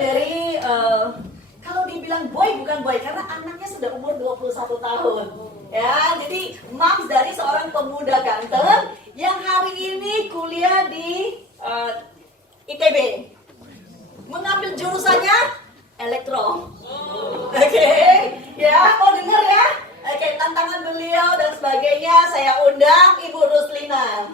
dari kalau dibilang boy bukan boy karena anaknya sudah umur 21 tahun. Ya, jadi moms dari seorang pemuda ganteng yang hari ini kuliah di ITB. Mengambil jurusannya elektro. Oke, ya, mau dengar ya? Oke, tantangan beliau dan sebagainya saya undang Ibu Ruslina.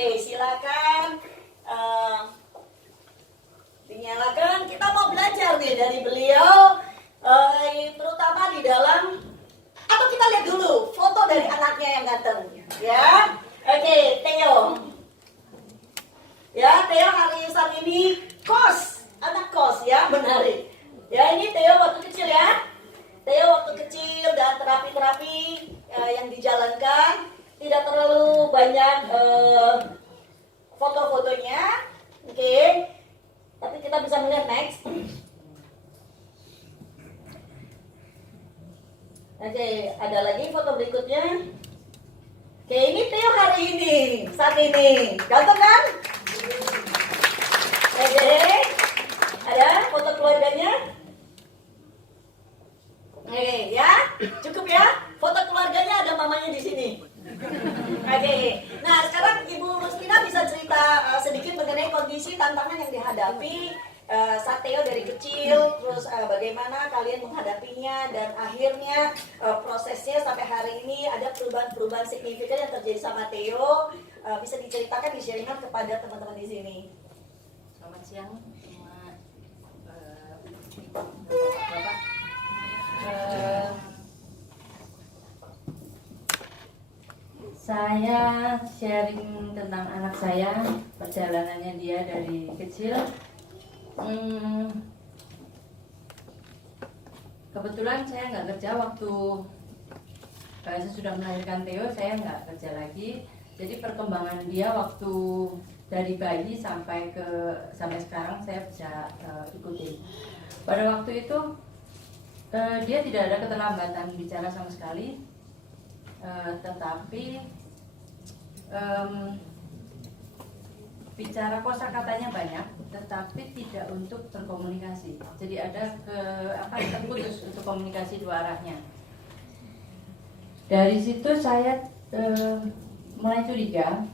Silakan dinyalakan. Kita mau belajar nih dari beliau, terutama di dalam, atau kita lihat dulu foto dari anaknya yang ganteng, ya. Oke, Theo. Ya, Theo hari ini anak kos, ya, menarik. Ya, ini Theo waktu kecil ya. Theo waktu kecil dan terapi-terapi yang dijalankan tidak terlalu banyak. Foto-fotonya, oke. Tapi kita bisa melihat next. Oke, ada lagi foto berikutnya. Oke, ini Theo hari ini, saat ini, ganteng kan? Oke, ada foto keluarganya. Oke, ya, cukup ya. Foto keluarganya ada mamanya di sini. Oke, nah sekarang Ibu Ruslina bisa cerita sedikit mengenai kondisi tantangan yang dihadapi saat Theo dari kecil, terus bagaimana kalian menghadapinya dan akhirnya prosesnya sampai hari ini ada perubahan-perubahan signifikan yang terjadi sama Theo. Bisa diceritakan, di-sharingkan kepada teman-teman di sini. Selamat siang semua Bapak. Saya sharing tentang anak saya, perjalanannya dia dari kecil. Kebetulan saya nggak kerja waktu saya sudah melahirkan Theo, saya nggak kerja lagi. Jadi perkembangan dia waktu dari bayi sampai sekarang saya bisa ikuti. Pada waktu itu dia tidak ada keterlambatan bicara sama sekali, tetapi bicara kosakatanya banyak, tetapi tidak untuk berkomunikasi. Jadi ada terputus untuk komunikasi dua arahnya. Dari situ saya mulai curiga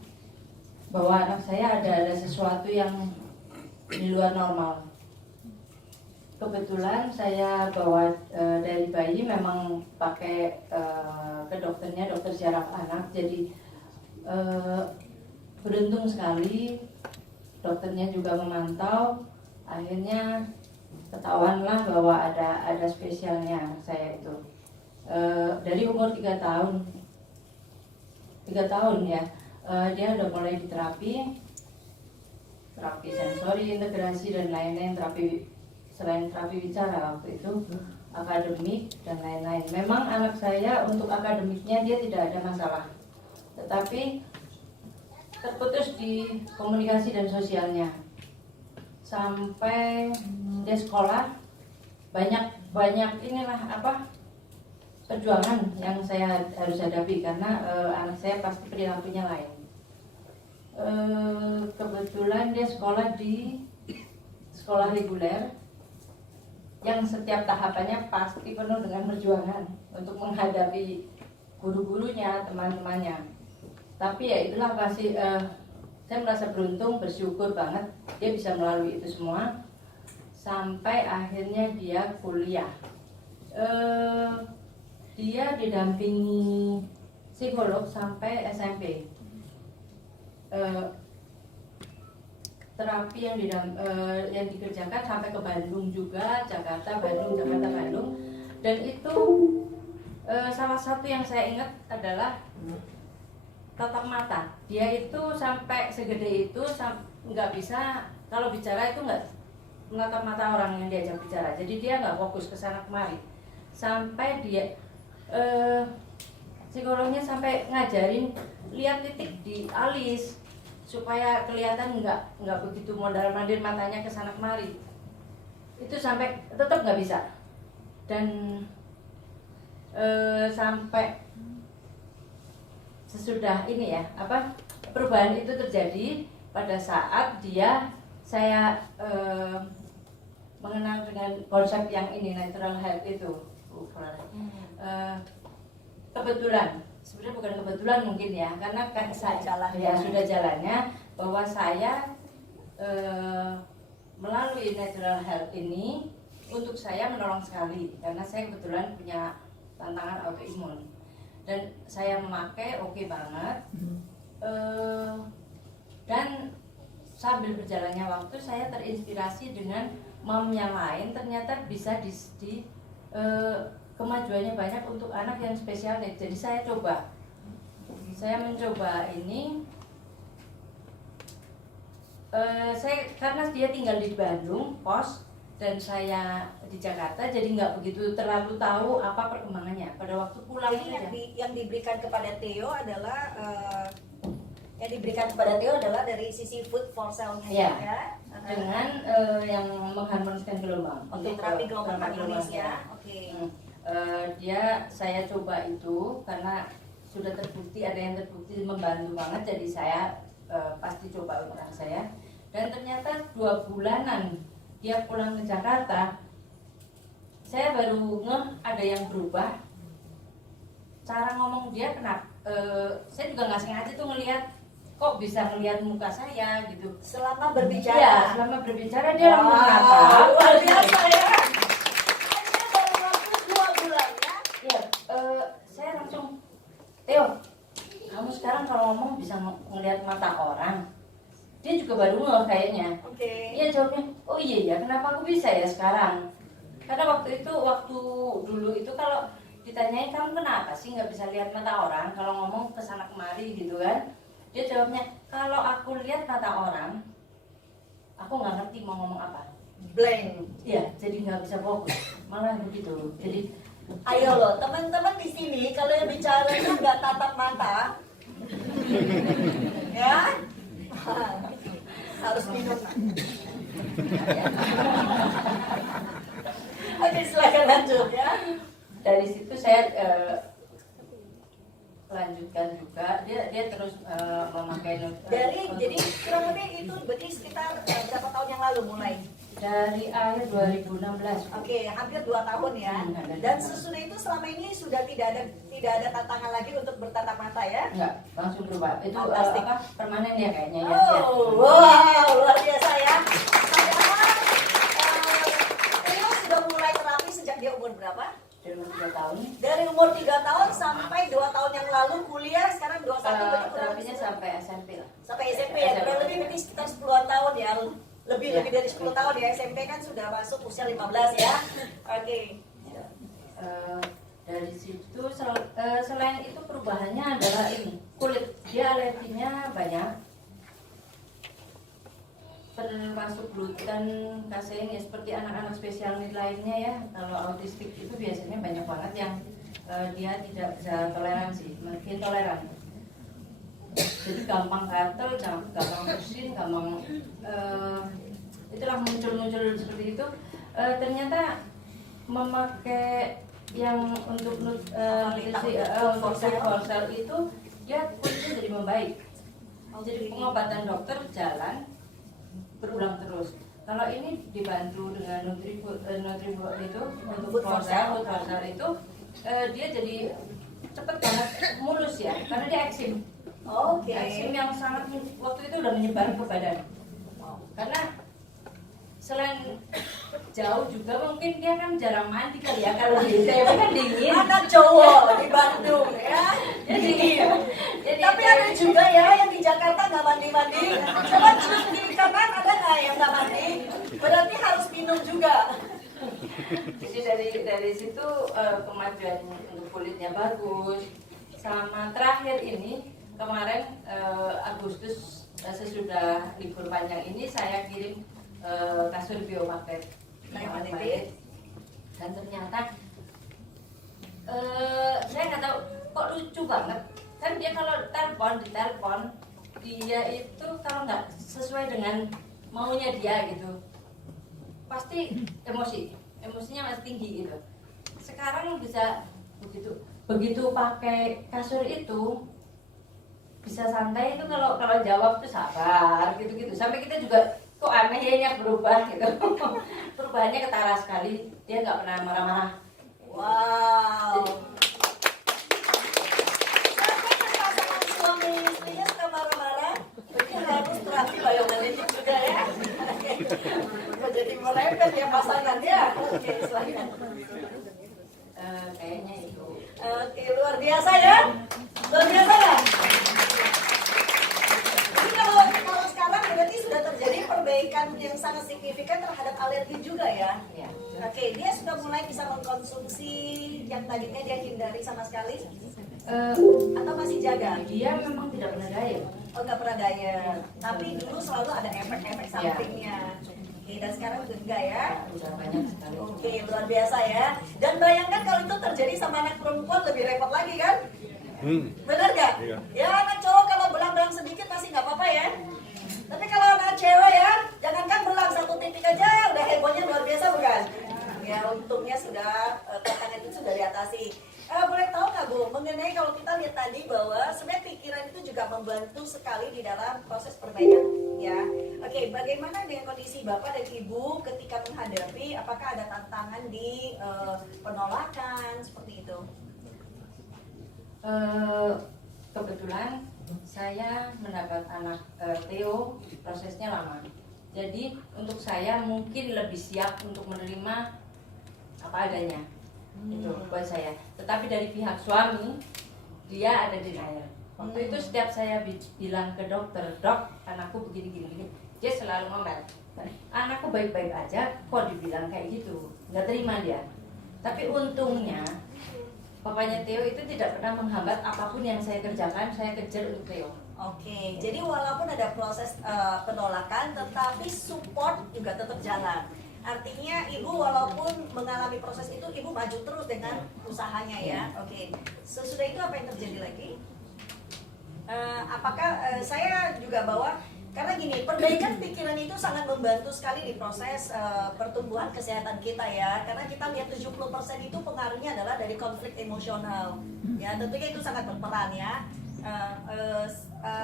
bahwa anak saya ada sesuatu yang di luar normal. Kebetulan saya bawa dari bayi memang pakai ke dokternya, dokter syaraf anak. Jadi beruntung sekali dokternya juga memantau. Akhirnya ketahuanlah bahwa ada spesialnya anak saya itu. Dari umur 3 tahun ya, dia udah mulai diterapi, terapi sensori, integrasi dan lain-lain, selain terapi bicara waktu itu, akademik dan lain-lain. Memang anak saya untuk akademiknya dia tidak ada masalah, tetapi terputus di komunikasi dan sosialnya. Sampai dia sekolah banyak perjuangan yang saya harus hadapi karena anak saya pasti perilakunya lain. Kebetulan dia sekolah di sekolah reguler yang setiap tahapannya pasti penuh dengan perjuangan untuk menghadapi guru-gurunya, teman-temannya. Tapi ya itulah pasti saya merasa beruntung, bersyukur banget dia bisa melalui itu semua sampai akhirnya dia kuliah. Dia didampingi psikolog sampai SMP. Terapi yang dikerjakan sampai ke Bandung juga, Jakarta, Bandung. Dan itu salah satu yang saya ingat adalah tatap mata. Dia itu sampai segede itu nggak bisa, kalau bicara itu nggak menatap mata orang yang diajak bicara. Jadi dia nggak fokus ke sana kemari. Sampai dia psikolognya sampai ngajarin lihat titik di alis, supaya kelihatan nggak begitu mondar-mandir matanya ke sana kemari. Itu sampai tetap nggak bisa. Dan sampai sesudah ini ya, perubahan itu terjadi pada saat saya mengenal dengan konsep yang ini, natural health itu. Kebetulan, sebenarnya bukan kebetulan mungkin ya, karena sudah jalannya bahwa saya melalui natural health ini untuk saya menolong sekali, karena saya kebetulan punya tantangan autoimun dan saya memakai oke banget. Dan sambil berjalannya waktu saya terinspirasi dengan mom yang lain, ternyata bisa kemajuannya banyak untuk anak yang spesial needs. Jadi saya mencoba ini. Karena dia tinggal di Bandung pos dan saya di Jakarta, jadi nggak begitu terlalu tahu apa perkembangannya. Pada waktu pulang Jadi yang diberikan kepada Theo adalah dari sisi food for cell-nya ya. Dengan yang mengharmoniskan gelombang untuk terapi gelombang harmonis ya. Oke. Saya coba itu karena sudah terbukti, ada yang terbukti membantu banget, jadi saya pasti coba untuk anak saya. Dan ternyata 2 bulanan dia pulang ke Jakarta, saya baru ngeh ada yang berubah. Cara ngomong dia saya juga nggak sengaja tuh ngelihat, kok bisa ngelihat muka saya gitu. Selama berbicara? Iya, selama berbicara dia langsung kata. Luar biasa ya. Hanya dalam waktu 2 bulan ya? Iya, saya langsung, Theo, kamu sekarang kalau ngomong bisa ngelihat mata orang. Dia juga baru ngeh kayaknya. Oke. Iya, jawabnya, oh iya ya, kenapa aku bisa ya sekarang? Karena waktu dulu itu kalau ditanyain kamu kenapa sih nggak bisa lihat mata orang kalau ngomong kesana kemari gitu kan? Dia jawabnya, kalau aku lihat mata orang, aku nggak ngerti mau ngomong apa. Blank. Iya, jadi nggak bisa fokus. Malah begitu. Jadi, ayo loh, teman-teman di sini kalau yang bicaranya nggak tatap mata, ya, harus minum. Oke, silakan lanjut ya. dari situ saya lanjutkan juga. Dia terus memakai Jadi kurang lebih itu berarti sekitar berapa tahun yang lalu mulai? dari akhir 2016. Oke, hampir 2 tahun ya. Dan sesudah itu selama ini sudah tidak ada tantangan lagi untuk bertatap mata ya? Enggak, langsung berubah. Itu Fantastik. permanen ya kayaknya ya. Oh, wow, luar biasa ya. Padahal Theo sudah mulai terapi sejak dia umur berapa? Dari umur 3 tahun. Dari umur 3 tahun sampai 2 tahun yang lalu kuliah, sekarang 21 berarti kurang Terapinya lebih sampai SMP lah. sampai SMP ya, kurang lebih berarti sekitar 10 tahun ya. Lebih dari 10 tahun ya, SMP kan sudah masuk usia 15 ya. Oke. Dari situ selain itu perubahannya adalah ini, kulit. Dia alerginya banyak, termasuk gluten, kasein ya, seperti anak-anak spesial need lainnya ya. Kalau autistik itu biasanya banyak banget yang dia tidak bisa toleransi, makin toleran. Jadi gampang gatel, gampang bersin, gampang itulah muncul seperti itu. Ternyata memakai yang untuk nutrisi untuk sel itu dia kulitnya jadi membaik. Jadi pengobatan dokter jalan berulang terus. Kalau ini dibantu dengan Nutribur itu untuk food for cell itu dia jadi cepet banget mulus ya, karena dia eksim. Oke. Eksim yang sangat waktu itu udah menyebar ke badan. Karena selain jauh juga mungkin dia kan jarang mandi kali ya, kalau di saya kan dingin. Anak cowok di Bandung ya. Jadi tapi ada juga ya yang di Jakarta nggak mandi-mandi. Coba cium di kanan, ada nggak yang nggak mandi? Berarti harus minum juga. Jadi dari situ kemajuan untuk kulitnya bagus. Sama terakhir ini kemarin Agustus sesudah libur panjang ini saya kirim kasur biomagnet dan ternyata saya nggak tahu kok lucu banget kan, dia kalau ditelepon dia itu kalau nggak sesuai dengan maunya dia gitu, pasti emosinya masih tinggi gitu. Sekarang bisa begitu pakai kasur itu bisa santai, itu kalau jawab tuh sabar gitu sampai kita juga kok aneh ya ini berubah gitu. Perubahannya ketara sekali, dia nggak pernah marah-marah. Wow. Pasangan suami istrinya suka marah-marah, berarti harus terapi biomedik juga ya. Jadi merepet ya pasangannya. Oke, silakan. Kayaknya itu. Oke, luar biasa ya. Luar biasa ya. Jadi kalau sekarang berarti sudah terjadi perbaikan yang sangat signifikan terhadap alergi juga ya. Ya. Oke, dia sudah mulai bisa mengkonsumsi yang tadinya dia hindari sama sekali, atau masih jaga? Dia memang tidak pernah diet. Oh, nggak pernah diet, tapi dulu selalu ada efek-efek sampingnya. Oke, dan sekarang udah enggak ya? Udah banyak sekali. Oke, luar biasa ya. Dan bayangkan kalau itu terjadi sama anak perempuan lebih repot lagi kan? Bener nggak? Iya. Ya, anak cowok kalau belang-belang sedikit masih nggak apa-apa ya. Tapi kalau anak cewek ya, jangankan belang satu titik aja udah hebohnya luar biasa bukan? Ya, untungnya sudah tantangan itu sudah diatasi. Boleh tahu nggak Bu, mengenai kalau kita lihat tadi bahwa sebenarnya pikiran itu juga membantu sekali di dalam proses perbaikan ya. Oke, bagaimana dengan kondisi Bapak dan Ibu ketika menghadapi apakah ada tantangan di penolakan seperti itu? Kebetulan saya mendapat anak Theo, prosesnya lama. Jadi untuk saya mungkin lebih siap untuk menerima apa adanya. Itu buat saya. Tetapi dari pihak suami, dia ada denial. Waktu itu setiap saya bilang ke dokter, dok, anakku begini, dia selalu ngomel. Anakku baik-baik aja, kok dibilang kayak gitu? Nggak terima dia. Tapi untungnya, papanya Theo itu tidak pernah menghambat apapun yang saya kerjakan, saya kejar untuk Theo. Oke, jadi walaupun ada proses penolakan, tetapi support juga tetap jalan. Artinya ibu walaupun mengalami proses itu, ibu maju terus dengan usahanya ya. Oke, sesudah itu apa yang terjadi lagi? Apakah saya juga bawa, karena gini, perbaikan pikiran itu sangat membantu sekali di proses pertumbuhan kesehatan kita ya. Karena kita lihat 70% itu pengaruhnya adalah dari konflik emosional. Ya, tentunya itu sangat berperan ya.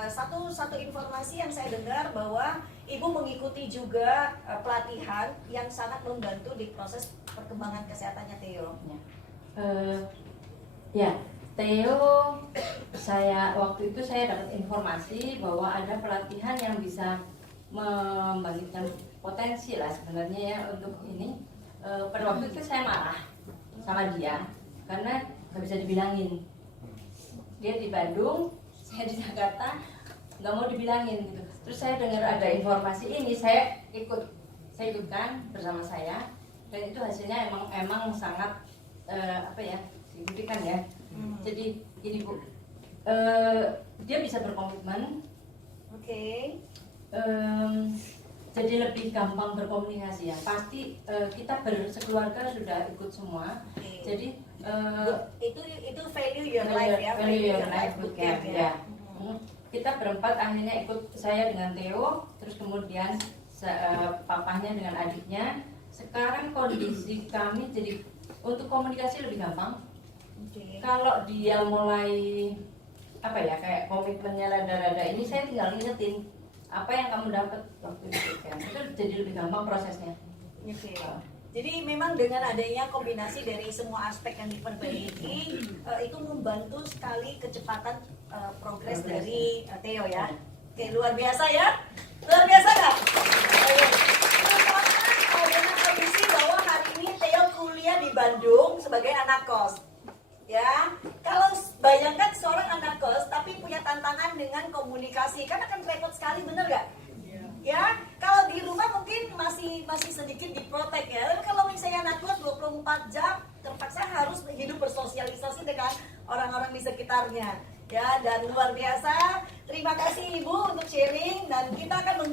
Satu informasi yang saya dengar bahwa ibu mengikuti juga pelatihan yang sangat membantu di proses perkembangan kesehatannya Theo. Ya, Theo, waktu itu saya dapat informasi bahwa ada pelatihan yang bisa membangkitkan potensi lah sebenarnya ya untuk ini. Pada waktu itu saya marah sama dia karena nggak bisa dibilangin. Dia di Bandung, saya di Jakarta, nggak mau dibilangin gitu. Terus saya dengar ada informasi ini, saya ikutkan bersama saya, dan itu hasilnya emang sangat signifikan ya. Jadi ini Bu, dia bisa berkomitmen. Oke. Jadi lebih gampang berkomunikasi ya. Pasti kita bersekeluarga sudah ikut semua. Okay. Jadi itu value your life ya. Value your life bootcamp ya. Kita berempat akhirnya ikut, saya dengan Theo, terus kemudian papahnya dengan adiknya. Sekarang kondisi kami jadi untuk komunikasi lebih gampang. Okay. Kalau dia mulai kayak komitmennya rada-rada ini, saya tinggal ingetin apa yang kamu dapat waktu itu kan. Itu jadi lebih gampang prosesnya. Okay. Jadi memang dengan adanya kombinasi dari semua aspek yang diperbaiki, itu membantu sekali kecepatan progres dari Theo ya. Oke, luar biasa ya. Luar biasa nggak? Dengan kondisi bahwa hari ini Theo kuliah di Bandung sebagai anak kos. Ya, kalau bayangkan seorang anak kos tapi punya tantangan dengan komunikasi, kan akan repot sekali, bener nggak? Ya, kalau di rumah mungkin masih sedikit diprotek ya. Tapi kalau misalnya anak kos 24 jam terpaksa harus hidup bersosialisasi dengan orang-orang di sekitarnya. Ya, dan luar biasa. Terima kasih Ibu untuk sharing, dan kita akan